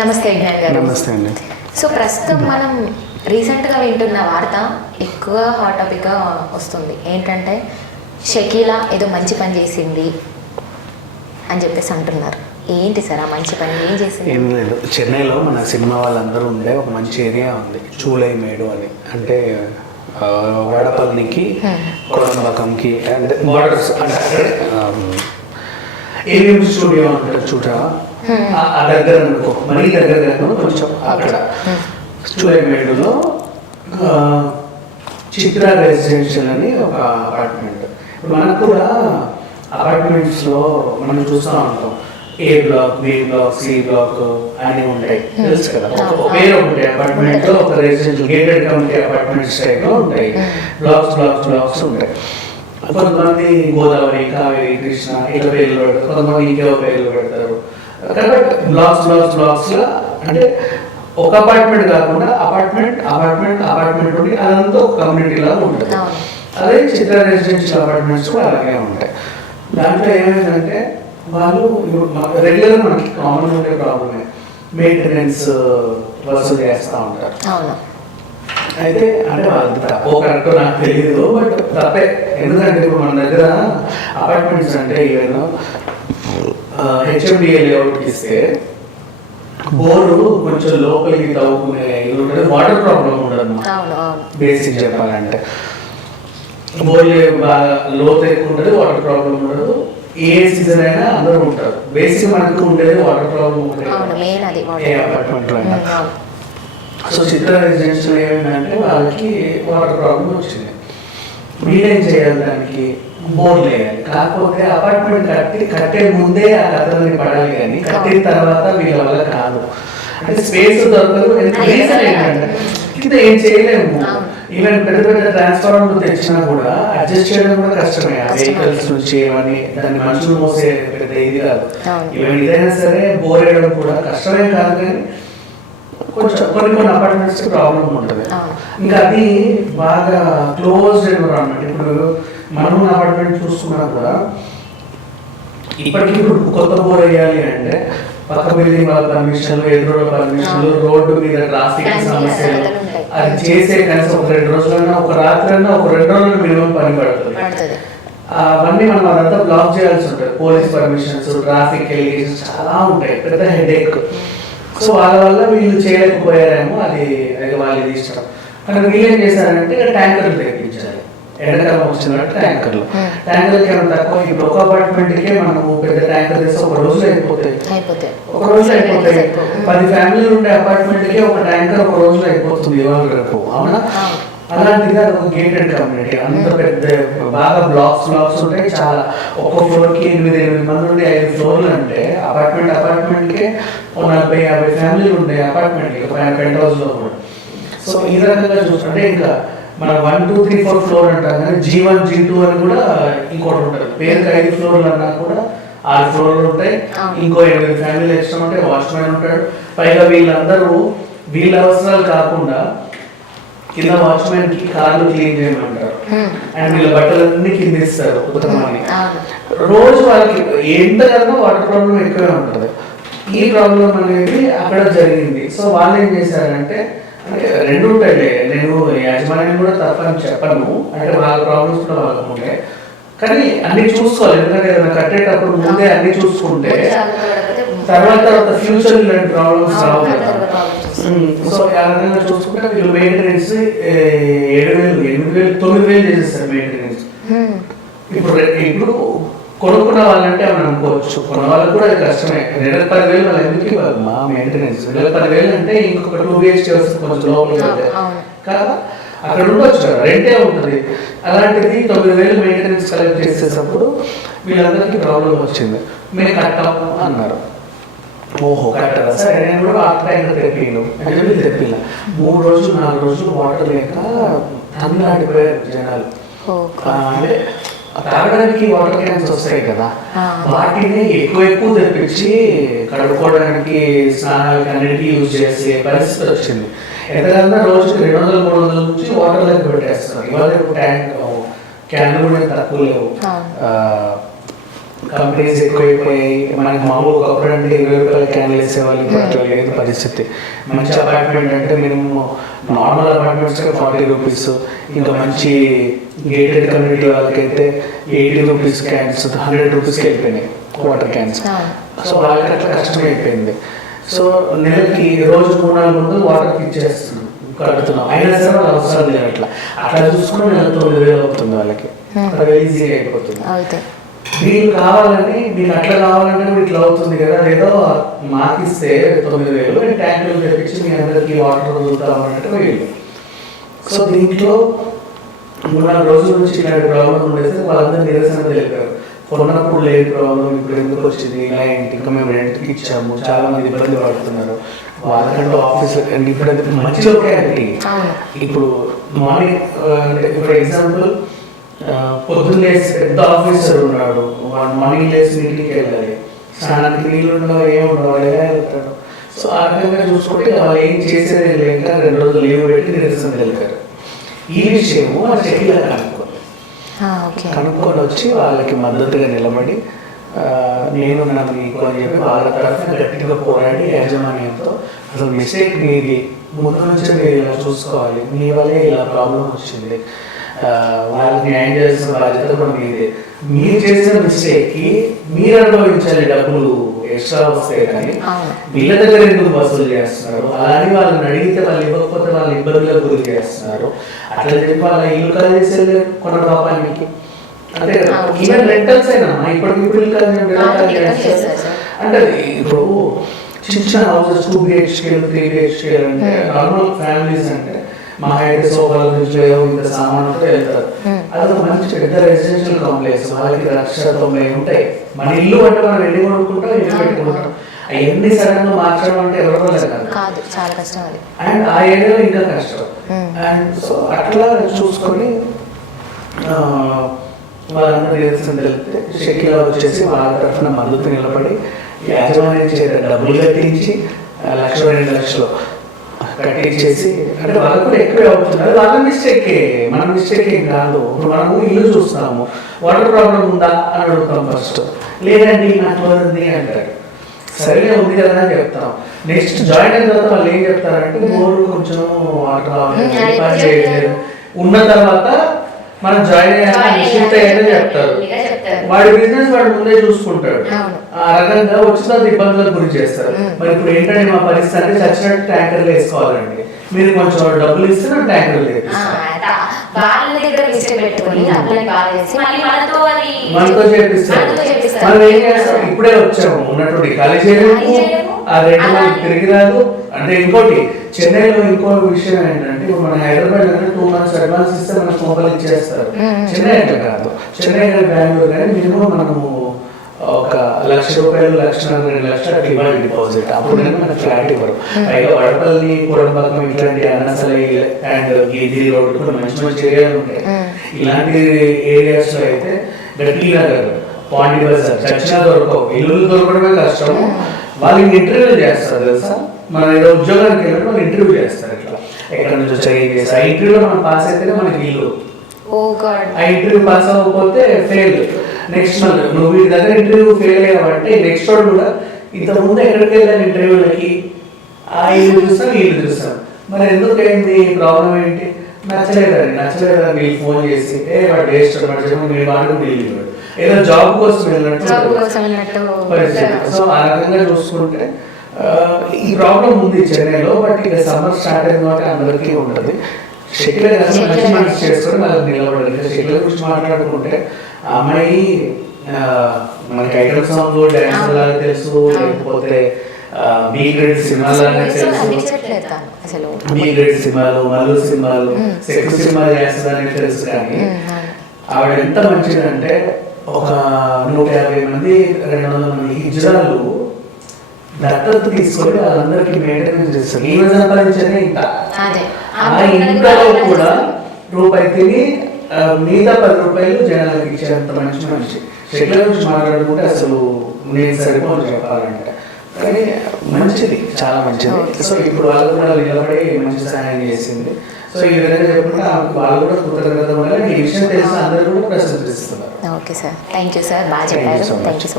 నమస్తే విజ్ఞాన్ గారు. నమస్తే అండి. సో ప్రస్తుతం మనం రీసెంట్గా వింటున్న వార్త ఎక్కువ హాట్ టాపిక్గా వస్తుంది. ఏంటంటే షకీలా ఏదో మంచి పని చేసింది అని చెప్పేసి అంటున్నారు. ఏంటి సార్ ఆ మంచి పని ఏం చేసింది? ఏం లేదు, చెన్నైలో మన సినిమా వాళ్ళందరూ ఉండే ఒక మంచి ఏరియా ఉంది, చూలైమేడు అని. అంటే వడపల్లికి కొడంబకంకి అంటే బార్డర్స్, అంటే ఏవిఎం స్టూడియో అంటారు చూడ, ఆ దగ్గర అనుకో, మరీ దగ్గర కొంచెం అక్కడ చూలైమేడులో చిత్ర రెసిడెన్షియల్ అని ఒక అపార్ట్మెంట్. మనకు కూడా అపార్ట్మెంట్స్లో మనం చూస్తూ ఉంటాం, A block, B block, C block అని ఉంటాయి, తెలుసు కదా. వేరే ఉంటాయి అపార్ట్మెంట్ లో, ఒక residential gated community apartments type లో ఉంటాయి, బ్లాక్స్ ఉంటాయి. కొంతమంది గోదావరి, కావేరి, కృష్ణ ఇట్లా పేర్లు పెడతారు, కొంతమంది ఇంకో పేర్లు పెడతారు. కాబట్టి బ్లాక్స్ లా, అంటే ఒక అపార్ట్మెంట్ కాకుండా అపార్ట్మెంట్ ఉండి అదంతా ఒక కమ్యూనిటీ లాగా ఉంటుంది. అదే చిత్ర రెసిడెన్షియల్ అపార్ట్మెంట్స్ కూడా అలాగే ఉంటాయి. దాంట్లో ఏమైందంటే వాళ్ళు రెగ్యులర్గా మనకి కామన్ ఉండే ప్రాబ్లమే, మెయింటెనెన్స్ వసూలు చేస్తూ ఉంటారు. అయితే అంటే వాళ్ళది తప్పో కరెక్టో నాకు తెలియదు, బట్ తప్పే. ఎందుకంటే ఇప్పుడు మన దగ్గర అపార్ట్మెంట్స్ అంటే ఈవెన్ హెచ్ఎండిఏ లేఅవుట్కి ఇస్తే బోర్డు కొంచెం లోపలికి తవ్వుకునే ఇది ఉంటుంది, వాటర్ ప్రాబ్లం ఉండదు. బేసిక్ చెప్పాలంటే బోర్డు బాగా లోతు ఎక్కువ ఉంటుంది, వాటర్ ప్రాబ్లం ఉండదు. ఏ సీజన్ అయినా అందరూ ఉంటారు. బేసిక్ మనకు ఉండేది వాటర్ ప్రాబ్లం ఉంటుంది ఏ అపార్ట్మెంట్లో అయినా. సో చిత్ర రెసిడెన్షియల్ ఏమైందంటే వాళ్ళకి వాటర్ ప్రాబ్లం వచ్చింది. వీళ్ళేం చేయాలి, దానికి బోర్డు వేయాలి. కాకపోతే అపార్ట్మెంట్ కట్టే ముందే ఆ కథలని పడాలి, కానీ కట్టిన తర్వాత వీళ్ళ వల్ల కాదు. అంటే స్పేస్ దొరకదు. రీజన్ ఏంటంటే కింద ఏం చేయలేము. ఈవెన్ పెద్ద పెద్ద ట్రాన్స్ఫార్మర్ తెచ్చినా కూడా అడ్జస్ట్ చేయడం కూడా కష్టమే. ఆ వెహికల్స్ నుంచి ఏమని దాన్ని మనుషులు మోసే పెద్ద ఇది కాదు. ఈవెన్ ఇదైనా సరే బోర్ వేయడం కూడా కష్టమే కాదు, కానీ కొంచెం కొన్ని అపార్ట్మెంట్స్ ప్రాబ్లం ఉంటుంది. ఇంకా అది బాగా క్లోజ్డ్ ఎన్విరాన్మెంట్. ఇప్పుడు మనం అపార్ట్మెంట్ చూసుకున్నా కూడా ఇప్పటికీ ఇప్పుడు కొత్త బోర్ వేయాలి అంటే పక్క బిల్డింగ్ వాళ్ళ పర్మిషన్లు, ఎదురు పర్మిషన్లు, రోడ్డు మీద ట్రాఫిక్ సమస్యలు, అది చేసే కనీసం ఒక 2 రోజులన్నా, ఒక రాత్రన్నా, ఒక 2 రోజులు మినిమం పని పడుతుంది. అవన్నీ మనం అదంతా బ్లాక్ చేయాల్సి ఉంటుంది. పోలీస్ పర్మిషన్స్, ట్రాఫిక్ ఎలిగేషన్స్ చాలా ఉంటాయి, పెద్ద హెడేక్. సో వాళ్ళ వల్ల వీళ్ళు చేయలేకపోయారేమో, అది వాళ్ళది ఇష్టం. కానీ వీళ్ళు ఏం చేశారంటే ఇక్కడ ట్యాంకర్లు తెప్పించాలి. ఎండాకాలం వచ్చినట్టు ట్యాంకర్లు ఏమైనా తక్కువ. ఇప్పుడు ఒక అపార్ట్మెంట్కే మనము పెద్ద ట్యాంకర్ తెస్తే ఒక రోజులో అయిపోతాయి. 10 ఫ్యామిలీలు ఉండే అపార్ట్మెంట్కే ఒక ట్యాంకర్ ఒక రోజులో అయిపోతుంది ఇవాళ రేపు, అవునా? అలాంటిది అది ఒక గేటెడ్ కమ్యూనిటీ, అంత పెద్ద బాగా బ్లాక్స్ ఉంటాయి. చాలా ఒక్క ఫ్లోర్కి 8 మంది ఉండే 5 ఫ్లోర్లు అంటే అపార్ట్మెంట్కే 40-50 ఫ్యామిలీలు ఉండే అపార్ట్మెంట్కి పెంట్ హౌస్లో కూడా. సో ఈ రకంగా చూస్తుంటే ఇంకా మన 1, 2, 3, 4 ఫ్లోర్ అంటాం, కానీ G1, G2 అని కూడా ఇంకోటి ఉంటుంది. పేరుకి 5 ఫ్లోర్లు అన్నా కూడా 6 ఫ్లోర్లు ఉంటాయి. ఇంకో 8 ఫ్యామిలీలు ఎక్స్ట్రా ఉంటాయి, వాచ్మెన్ ఉంటాడు. పైగా వీళ్ళందరూ వీళ్ళ అవసరాలు కాకుండా కింద వాచ్మెన్ కి కార్లు క్లీన్ చేయమంటారు, అండ్ వీళ్ళ బట్టలన్నీ కింద ఇస్తారు ఉత్తమాన్ని. రోజు వాళ్ళకి ఎంతకన్నా వాటర్ ప్రాబ్లం ఎక్కువే ఉంటుంది. ఈ ప్రాబ్లం అనేది అక్కడ జరిగింది. సో వాళ్ళు ఏం చేశారంటే, అంటే 2 ఉంటాయి. నేను యాజమాన్యాన్ని కూడా తప్పని చెప్పను, అంటే వాళ్ళ ప్రాబ్లమ్స్ కూడా వాళ్ళకు ఉంటాయి, కానీ అన్ని చూసుకోవాలి. ఎందుకంటే ఏదైనా కట్టేటప్పుడు ముందే అన్ని చూసుకుంటే తర్వాత ఫ్యూచర్ ఇలాంటి ప్రాబ్లమ్స్ రావు కదా. సో ఆ విధంగా చూసుకుంటే వీళ్ళు మెయింటెనెన్స్ 7,000, 8,000, 9,000 చేసేస్తారు మెయింటెనెన్స్. ఇప్పుడు కొనుక్కున్న వాళ్ళంటే మనం అనుకోవచ్చు, కొన్న వాళ్ళకి కూడా అది కష్టమే. 10,000 వాళ్ళు ఎందుకు ఇవ్వాలి మా మెయింటెనెన్స్? 10,000 అంటే ఇంకొక 2 BHK వస్తుంది కొంచెం లోపల కదా, అక్కడ ఉండొచ్చు కదా, రెంటే ఉంటుంది. అలాంటిది 9,000 మెయింటెనెన్స్ కలెక్ట్ చేసేటప్పుడు వీళ్ళందరికీ ప్రాబ్లం వచ్చింది. మేము కట్టాము అన్నారు. ఓహో కట్టారా సరే, నేను కూడా వాటర్ ట్యాంకర్ తెప్పిను అని తెప్పిన. 3 రోజులు 4 రోజులు వాటర్ లేక తమిళనాడిపోయారు జనాలు. అంటే తాగడానికి వాటర్ క్యాన్స్ వస్తాయి కదా, వాటిని ఎక్కువ తెప్పించి కడుక్కోవడానికి, స్నానాలకి అన్నిటికీ యూజ్ చేసే పరిస్థితి వచ్చింది. ఎంతకన్నా రోజుకి 200-300 నుంచి వాటర్ లెక్క పెట్టేస్తున్నారు. ఇవాళ ట్యాంక్ క్యాన్లు కూడా తక్కువ లేవు. కంపెనీస్ ఎక్కువైపోయాయి. మనకి మామూలు ఒకప్పుడు అంటే 20 రూపాయల క్యాన్లు వేసేవాళ్ళు, ఇప్పుడు అట్లా లేదు పరిస్థితి. మంచి అపార్ట్మెంట్ అంటే మినిమం నార్మల్ అపార్ట్మెంట్స్కి 40 రూపీస్, ఇంకా మంచి గేటెడ్ కమ్యూనిటీ వాళ్ళకైతే 80 రూపీస్ క్యాన్స్ 100 రూపీస్కి వెళ్ళిపోయినాయి వాటర్ క్యాన్స్. సో వాళ్ళకి అట్లా కష్టమైపోయింది. సో నెలకి రోజు 3-4 వందలు వాటర్కి ఇచ్చేస్తున్నాం, కడుతున్నాం. అయినా సరే వాళ్ళు అవసరం లేదు. అట్లా చూసుకుని నెల 9,000 అవుతుంది వాళ్ళకి, అట్లా ఈజీగా అయిపోతుంది. వీళ్ళు కావాలని వీళ్ళు అట్లా కావాలంటే కూడా ఇట్లా అవుతుంది కదా, ఏదో మాకు ఇస్తే 9,000 నేను ట్యాంకులు తెప్పించి మీ అందరికీ వాటర్ వదులుతామన్నట్టు వీళ్ళు. సో దీంట్లో 3-4 రోజుల నుంచి ఇలాంటి ప్రాబ్లం ఉండేసి వాళ్ళందరూ నిరసన తెలిపారు. కొన్నప్పుడు లేని ప్రాబ్లం ఇప్పుడు ఎందుకు వచ్చింది, ఇలా ఏంటి, ఇంకా మేము రెంట్కి ఇచ్చాము, చాలా మంది ఇబ్బంది పడుతున్నారు. వాళ్ళకంటే ఆఫీస్ ఇప్పుడు మంచి లొకాలిటీ. ఇప్పుడు మార్నింగ్ అంటే ఫర్ ఎగ్జాంపుల్ పొద్దున్న పెద్ద ఆఫీసర్ ఉన్నాడు, మార్నింగ్ లేసి నీటికి వెళ్ళాలి, స్నానానికి నీళ్ళు ఉండవు, ఏముండవు, వాళ్ళు ఎలా వెళ్తాడు. సో ఆ రకంగా చూసుకుంటే వాళ్ళు ఏం చేసేది లేక 2 రోజులు లీవ్ పెట్టి నిరసన తెలిపారు. ఈ విషయము ఆ షకీలా కనుక్కొని వచ్చి వాళ్ళకి మద్దతుగా నిలబడి నేను మీకు అని చెప్పి వాళ్ళ తరఫున గట్టిగా పోరాడి యాజమాన్యంతో అసలు మిస్టేక్ మీది, ముందు నుంచి మీరు ఇలా చూసుకోవాలి, మీ వల్లే ఇలా ప్రాబ్లం వచ్చింది, వాళ్ళకి న్యాయం చేసిన బాధ్యత కూడా మీదే, మీరు చేసిన మిస్టేక్కి మీరు అనుభవించాలి, డబ్బులు ఎక్స్ట్రా వస్తాయి కానీ వీళ్ళ దగ్గర ఎందుకు వసూలు చేస్తున్నారు, అలాగే వాళ్ళని అడిగితే వాళ్ళు ఇవ్వకపోతే వాళ్ళు ఇబ్బందులకు గురి చేస్తున్నారు, అట్లా చెప్పి వాళ్ళ ఇల్లు కలిసి కొన్న పాపానికి. అంటే ఈవెన్ రెంటల్స్ అయినా ఇప్పుడు ఇల్లు కలిసి అంటే ఇప్పుడు చిన్న హౌసెస్ 2 BHK 3 BHK అంటే నార్మల్ ఫ్యామిలీస్ అంటే మా అయితే సోఫాల నుంచి ఇంత సామాన్తో వెళ్తారు. అది ఒక మంచి పెద్ద రెసిడెన్షియల్ కాంప్లెక్స్, వాళ్ళకి 1,90,000 ఉంటాయి. మన ఇల్లు అంటే మనం వెళ్ళి కొనుక్కుంటాం, ఇల్లు పెట్టుకుంటాం. అవన్నీ సడన్ గా మార్చడం అంటే ఎవరో కాదు, చాలా కష్టం అది. అండ్ ఆ ఏరియాలో ఇంకా కష్టం. అండ్ సో అట్లా చూసుకొని వాళ్ళందరూ నిరసన తెలిపితే షకీలా వచ్చేసి వాళ్ళ తరఫున మద్దతు నిలబడి యాజమాన్యం చేత డబ్బులు కట్టించి 1,00,000-2 లక్షలు కట్టించేసి, అంటే వాళ్ళకు కూడా ఎక్కువే అవుతున్నారు. వాళ్ళ మిస్టేక్, మన మిస్టేక్ ఏం కాదు. ఇప్పుడు మనము ఇల్లు చూస్తాము, వాటర్ ప్రాబ్లం ఉందా అని అడుగుతాం ఫస్ట్, లేదండి నాకు ఉంది అంటారు. సరిగా ఉంది కదా అని చెప్తాం. నెక్స్ట్ జాయిన్ అయిన తర్వాత వాళ్ళు ఏం చెప్తారంటే బోర్డు కొంచెం వాటర్ ప్రాబ్లం చేయలేదు, ఉన్న తర్వాత మనం జాయిన్ అయ్యాక షిఫ్ట్ అయ్యాలని చెప్తారు. వాడి బిజినెస్ వాడు ముందే చూసుకుంటాడు. ఆ రకంగా వచ్చిన ఇబ్బందులకు గురి చేస్తారు. మరి ఇప్పుడు ఏంటంటే మా పరిస్థితి అంటే చచ్చినట్టు ట్యాంకర్లు వేసుకోవాలండి, మీరు కొంచెం డబ్బులు ఇస్తే నాకు ట్యాంకర్లు మనతో చేపిస్తారు. మనం ఏం చేస్తాం, ఇప్పుడే వచ్చాము ఉన్నటువంటి ఖాళీ చేయలేము, ఆ రేటు మనకి తిరిగి రాదు. అంటే ఇంకోటి చెన్నైలో ఇంకో విషయం ఏంటంటే ఇప్పుడు మన హైదరాబాద్ అంటే 2 months అడ్వాన్స్ ఇస్తే మనకు మొబైల్ ఇచ్చేస్తారు. చెన్నై అంటే కాదు, చెన్నై కానీ బెంగళూరు కానీ మినిమం మనము ఒక 1,00,000 రూపాయలు 1,00,000-2 లక్షలు అట్లా ఇవ్వాలి డిపాజిట్. అప్పుడు మనకు ఫ్లాట్ ఇవ్వరు. పైగా వడపల్లి కోడంబకం ఇట్లాంటి అన్నసలై అండ్ గిరి రోడ్డు కూడా మంచి మంచి ఏరియాలు ఉంటాయి. ఇలాంటి ఏరియాస్ లో అయితే గట్టి నగర్, పాండి బజార్ చచ్చినా దొరకవు, ఇల్లు దొరకడమే కష్టం. వాళ్ళు ఇంటర్వ్యూ చేస్తారు తెలుసా, మన ఏదో ఉద్యోగానికి వెళ్ళినప్పుడు వాళ్ళు ఇంటర్వ్యూ చేస్తారు. ఇట్లా ఎక్కడ నుంచి వచ్చాయి, ఆ ఇంటర్వ్యూలో మనం పాస్ అయితేనే మనకి ఇల్లు, ఆ ఇంటర్వ్యూ పాస్ అవ్వకపోతే ఫెయిల్. నెక్స్ట్ మంత్ నువ్వు వీటి దగ్గర ఇంటర్వ్యూ ఫెయిల్ అయ్యావంటే నెక్స్ట్ వాడు కూడా ఇంతకుముందు ఎక్కడికి వెళ్ళాను ఇంటర్వ్యూలకి, ఆ ఇల్లు చూస్తాం ఈ ఇల్లు చూస్తాం, మరి ఎందుకు ఏంటి ప్రాబ్లం ఏంటి, నచ్చలేదని వీళ్ళు ఫోన్ చేసి వాడు వేస్ట్ అనమాట, మీరు వాడు వీళ్ళు ఏదో జాబ్ కోసం వెళ్ళినట్టు పరిస్థితి. సో ఆ రకంగా చూసుకుంటే ఈ ప్రాబ్లం ఉంది చెన్నైలో. బట్ ఇక సమ్మర్ స్టార్ట్ అయిన కాబట్టి అందరికీ ఉంటుంది. షకీలా మంచి మనసు చేసుకొని వాళ్ళకి నిలబడాలి. షకీలా గురించి మాట్లాడుకుంటే ఆ అమ్మాయి మనకి ఐటమ్ సాంగ్ డాన్స్ లాగా తెలుసు, లేకపోతే బీ గ్రేడ్ సినిమాలాగా తెలుసు, బీ గ్రేడ్ సినిమాలు, మల్లు సినిమాలు, సెక్స్ సినిమాలు చేస్తుందని తెలుసు. కానీ ఆవిడ ఎంత మంచిదంటే ఒక 150 మంది 200 మంది హిజ్రాలు దత్తత తీసుకొని వాళ్ళందరికీ మెయింటెనెన్స్ చేస్తారు. ఈమె సంపాదించేది ఇంత, ఆ ఇంట్లో కూడా రూపాయి తిని మిగతా 10 రూపాయలు జనాలకు ఇచ్చేంత మంచి షకీలా గురించి మాట్లాడుకుంటే అసలు నేను సరిపోను చెప్పాలంటే. కానీ మంచిది, చాలా మంచిది. సో ఇప్పుడు వాళ్ళు కూడా నిలబడి మంచి సహాయం చేసింది. సో సో ఈ విధంగా చెప్పుకుంటే వాళ్ళు కూడా కృతజ్ఞత వల్ల ఈ విషయం తెలిసి అందరూ కూడా ప్రశంసిస్తున్నారు. Okay sir, thank you sir, బాగా Thank you చెప్పారు. so much. Thank you so much.